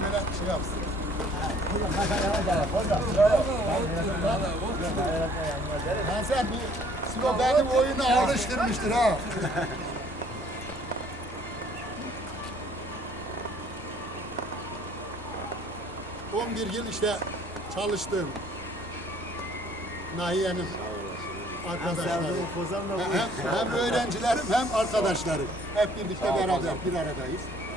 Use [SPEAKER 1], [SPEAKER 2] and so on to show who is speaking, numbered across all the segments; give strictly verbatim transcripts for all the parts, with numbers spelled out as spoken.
[SPEAKER 1] böyle şey yapsın. Ha sen bu Silo benim oyunu alıştırmıştır ha. on bir yıl işte çalıştım. Nahiye'nin arkadaşları. Hem, hem öğrencilerim hem arkadaşlarım. Hep birlikte beraber bir aradayız.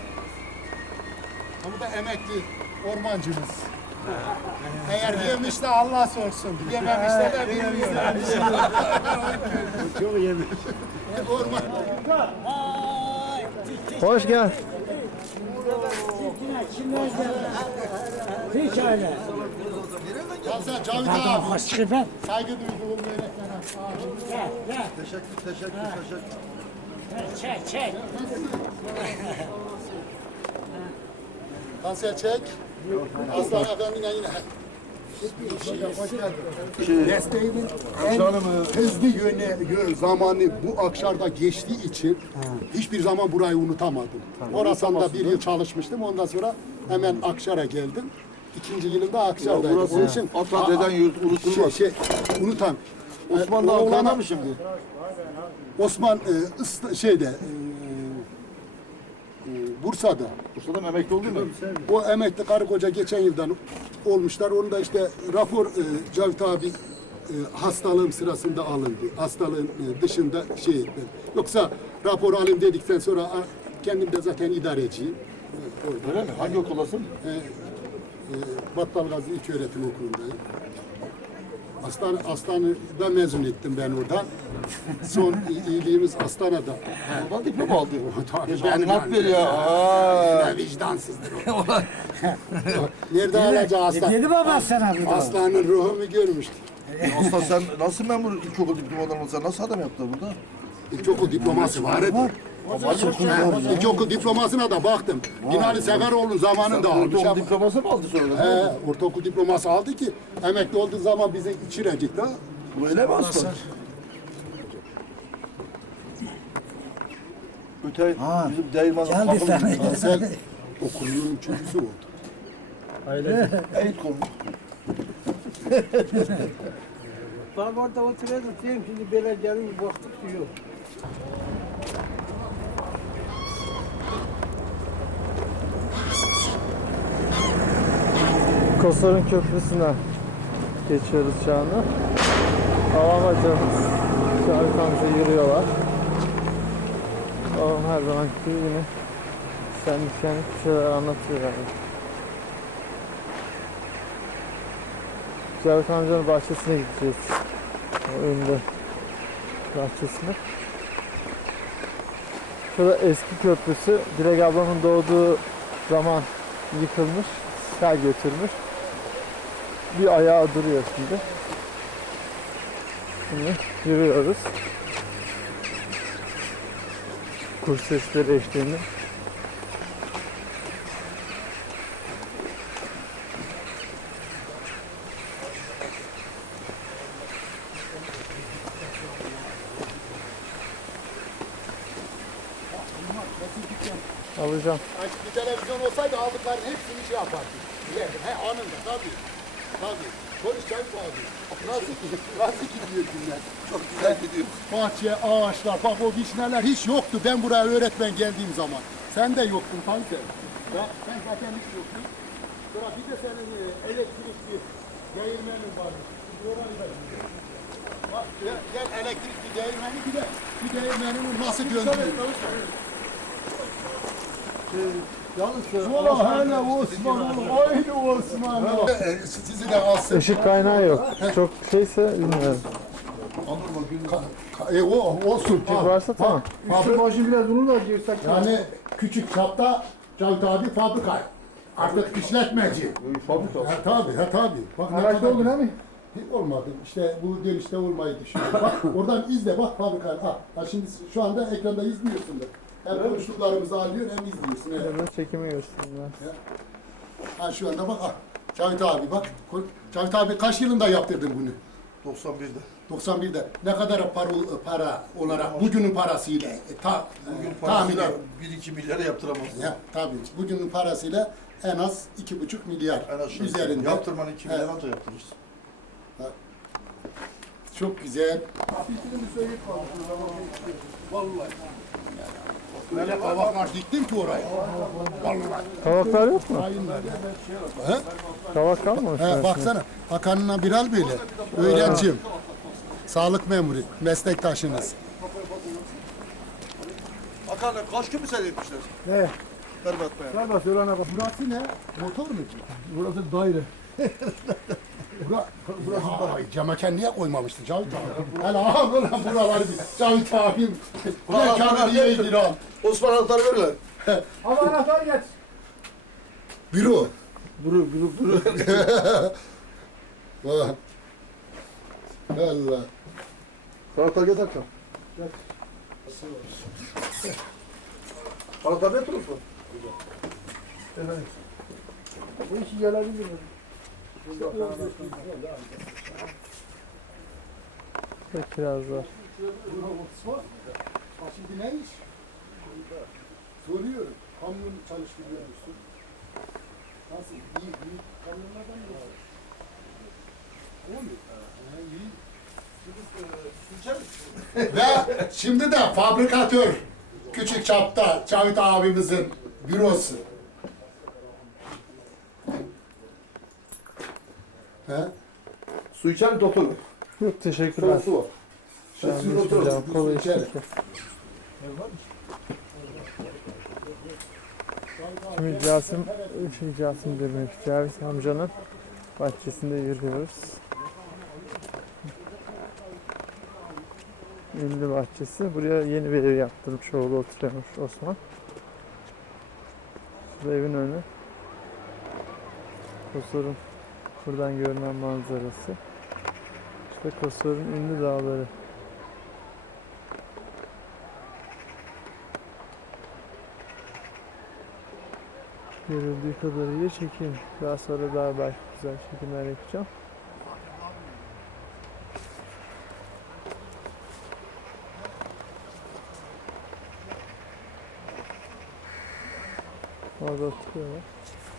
[SPEAKER 1] Ama da emekli ormancımız. Eğer yemişse Allah sorsun. Yememişse de bilmiyorum.
[SPEAKER 2] Çok yemiş.
[SPEAKER 1] Orman.
[SPEAKER 3] Hoş gel.
[SPEAKER 2] Hiç öyle.
[SPEAKER 1] Ya sen Cavit
[SPEAKER 2] Pardon,
[SPEAKER 1] abi.
[SPEAKER 2] hoşçakal ben.
[SPEAKER 1] Saygı duyduğum öğretmene.
[SPEAKER 2] Gel, gel.
[SPEAKER 1] Teşekkür, teşekkür, teşekkür.
[SPEAKER 2] Çek, çek.
[SPEAKER 1] Kanser çek. Aslan Efendi'yle yine. Desteğimin en hızlı yöne, yö- zamanı bu Akşar'da geçtiği için hiçbir zaman burayı unutamadım. Orasında bir yıl çalışmıştım. Ondan sonra hemen Akşar'a geldim. İkinci yılımda Akşar'daydım. Onun için
[SPEAKER 4] Ata deden yurt unutulmaz.
[SPEAKER 1] şey, şey unutan.
[SPEAKER 4] Osmanlı
[SPEAKER 1] Oğlana-
[SPEAKER 4] Ankara'da mı şimdi?
[SPEAKER 1] Osman e, ısta- şeyde e, e, Bursa'da.
[SPEAKER 4] Bursa'dan emekli oldu mu?
[SPEAKER 1] O emekli karı koca geçen yıldan olmuşlar. Onu da işte rapor e, Cavit abi e, hastalığım sırasında alındı. Hastalığın e, dışında şey ettim. Yoksa rapor alayım dedikten sonra a, kendim de zaten idareciyim. E, orada.
[SPEAKER 4] Öyle mi? Hangi okuldasın?
[SPEAKER 1] E, e, Battalgazi İlköğretim Okulu'ndayım. Aslan, Aslan'da mezun ettim ben oradan. Son i- iyiliğimiz Astana'da.
[SPEAKER 4] Oradan diploma aldı.
[SPEAKER 1] Tabii,
[SPEAKER 4] Ben
[SPEAKER 1] benim
[SPEAKER 4] hak
[SPEAKER 1] yani.
[SPEAKER 4] ver ya. Aa.
[SPEAKER 1] Ne vicdansızdır o. Nerede alacağı aslan?
[SPEAKER 2] Dedi baba sana burada.
[SPEAKER 1] Aslanın ruhumu görmüştü.
[SPEAKER 4] Aslan sen nasıl memur ilkokul diplomadan olsa nasıl adam yaptı burada?
[SPEAKER 1] İlkokul diploması var idi. He, İlkokul diplomasına da baktım. Binali Seferoğlu zamanında almış
[SPEAKER 4] Ortaokul
[SPEAKER 1] ama.
[SPEAKER 4] diploması mı aldı sonra?
[SPEAKER 1] He, ortaokul diploması aldı ki emekli olduğu zaman bize içirecek da.
[SPEAKER 4] Bu öyle mi aslan? Öte bizim değirmanın
[SPEAKER 2] Geldi
[SPEAKER 4] kapının
[SPEAKER 2] sana.
[SPEAKER 1] Kanser okulunun üçüncüsü oldu.
[SPEAKER 4] eğit konu.
[SPEAKER 5] Ben orada oturuyordum, diyeyim şimdi böyle gelin baktık diyor.
[SPEAKER 3] Kosar'ın köprüsünden geçiyoruz şu anda. Babam hocamız şu arkamıza yürüyorlar. Babam her zaman gibi yine senlik senlik bir şeyler anlatıyor yani. Cavit amcanın bahçesine gideceğiz. O ünlü bahçesine. Şurada eski köprüsü. Dilek ablamın doğduğu zaman yıkılmış. Sel götürmüş. Bir ayağı duruyor şimdi. Şimdi yürüyoruz. Kuş sesleri eşliğinde. Alacağım.
[SPEAKER 1] Yani bir televizyon olsaydı aldıkların hepsini şey yapardık. Yerdim. He anında tabii. Tabii. Polis Cavit abi. Nasıl, nasıl gidiyor günler?
[SPEAKER 4] Çok güzel gidiyor.
[SPEAKER 1] Bahçe, ağaçlar, bak o vişneler hiç yoktu ben buraya öğretmen geldiğim zaman. Sen de yoktun Kanser. Ya, sen zaten hiç yoktun. Sonra bir de senin e, elektrikli değirmenin vardı. Orayı da biliyorum. Bak gel, gel elektrikli değirmeni bir de bir değirmeninin nasıl döndüğünü. Valla hele Osman oğlum, aynı Osman oğlum. Sizi de alsın.
[SPEAKER 3] Işık kaynağı yok. Çok şeyse bilmiyorum.
[SPEAKER 1] Ka- ka- E o olsun.
[SPEAKER 3] Işık varsa tamam.
[SPEAKER 1] Fabri-
[SPEAKER 5] Başım biraz bunu da diyorsak.
[SPEAKER 1] Yani küçük çapta Cavit abi fabrika. Artık işletmeci.
[SPEAKER 4] Fabrika.
[SPEAKER 1] Ha tabii, ha tabii. Bak ne
[SPEAKER 5] Araçta
[SPEAKER 1] kadar-
[SPEAKER 5] oldun değil mi?
[SPEAKER 1] Hiç olmadı. İşte bu dönüşte olmayı düşünüyorum. Bak oradan izle bak fabrikayı. Ha, ha şimdi şu anda ekranda izliyorsun da. Hem konuştuklarımızı alıyor hem izliyorsun. Evet.
[SPEAKER 3] Hemen çekimi göstereyim ben.
[SPEAKER 1] Ha şu anda bak ah, Cavit abi bak. Cavit abi kaç yılında yaptırdın bunu?
[SPEAKER 4] doksan birde.
[SPEAKER 1] doksan birde. Ne kadar para, para olarak bugünün parasıyla e, ta,
[SPEAKER 4] Bugün
[SPEAKER 1] e, tahmin
[SPEAKER 4] parasıyla
[SPEAKER 1] et.
[SPEAKER 4] bir iki milyara yaptıramazsın.
[SPEAKER 1] Ya, tabii bugünün parasıyla en az iki buçuk milyar
[SPEAKER 4] En aşağı
[SPEAKER 1] üzerinde.
[SPEAKER 4] yaptırmanın iki milyar
[SPEAKER 1] Evet.
[SPEAKER 4] anca yaptırırız.
[SPEAKER 1] Çok güzel. Vallahi. Öyle kavaklar diktim ki oraya. Vallahi.
[SPEAKER 3] Kavaklar yok mu?
[SPEAKER 1] He?
[SPEAKER 3] Kavak kalmamış.
[SPEAKER 1] He,
[SPEAKER 3] mı?
[SPEAKER 1] baksana. Hakan'la Biral böyle. Öğrencim. Sağlık memuru. Meslektaşınız.
[SPEAKER 4] Hakan kaç gün mü sen etmişler?
[SPEAKER 2] Ne?
[SPEAKER 4] Berbat be.
[SPEAKER 2] Galiba söylene bak.
[SPEAKER 1] Burası ne? Motor mu?
[SPEAKER 2] Burası daire.
[SPEAKER 1] Bura, burası da. Ay, camaken niye koymamıştın Cavit abi? Hele aha ulan buraları bir. Cavit abim.
[SPEAKER 4] Ulan
[SPEAKER 1] Mekanı
[SPEAKER 4] Hakan,
[SPEAKER 1] niye
[SPEAKER 4] getir.
[SPEAKER 1] bir al?
[SPEAKER 4] Osman anahtarı ver lan.
[SPEAKER 2] Ama anahtar geç.
[SPEAKER 1] Büro.
[SPEAKER 4] Buru buru buru.
[SPEAKER 1] Vah. Allah.
[SPEAKER 4] Anahtar getir Hakan. Anahtar ne durursun?
[SPEAKER 2] Bu işi gelebilir mi?
[SPEAKER 3] Ve kirazlar.
[SPEAKER 1] Şimdi ne iş? Soruyorum. Kamyon çalıştırıyor musun? Nasıl? İyi, iyi. Kamyonlardan mı var? Oluyor. Ha, iyi. Ve şimdi de fabrikatör küçük çapta Cavit abimizin bürosu. He?
[SPEAKER 4] Su içer mi doktor?
[SPEAKER 3] Yok teşekkürler.
[SPEAKER 4] Su var.
[SPEAKER 3] Ben
[SPEAKER 4] Şimdi
[SPEAKER 3] de
[SPEAKER 4] otur.
[SPEAKER 3] içeceğim. Kola
[SPEAKER 1] içelim.
[SPEAKER 3] içecek. Şimdi Casim, şey Casim demek, Cavit amcanın bahçesinde yürüyoruz. Ünlü bahçesi. Buraya yeni bir ev yaptırmış, oğlu oturuyormuş Osman. Bu evin önü. Kosor'un buradan görünen manzarası. İşte Kosor'un ünlü dağları. Görüldüğü kadarıyla çekim. Daha sonra daha belki güzel çekimler yapacağım. Orada oturuyorlar.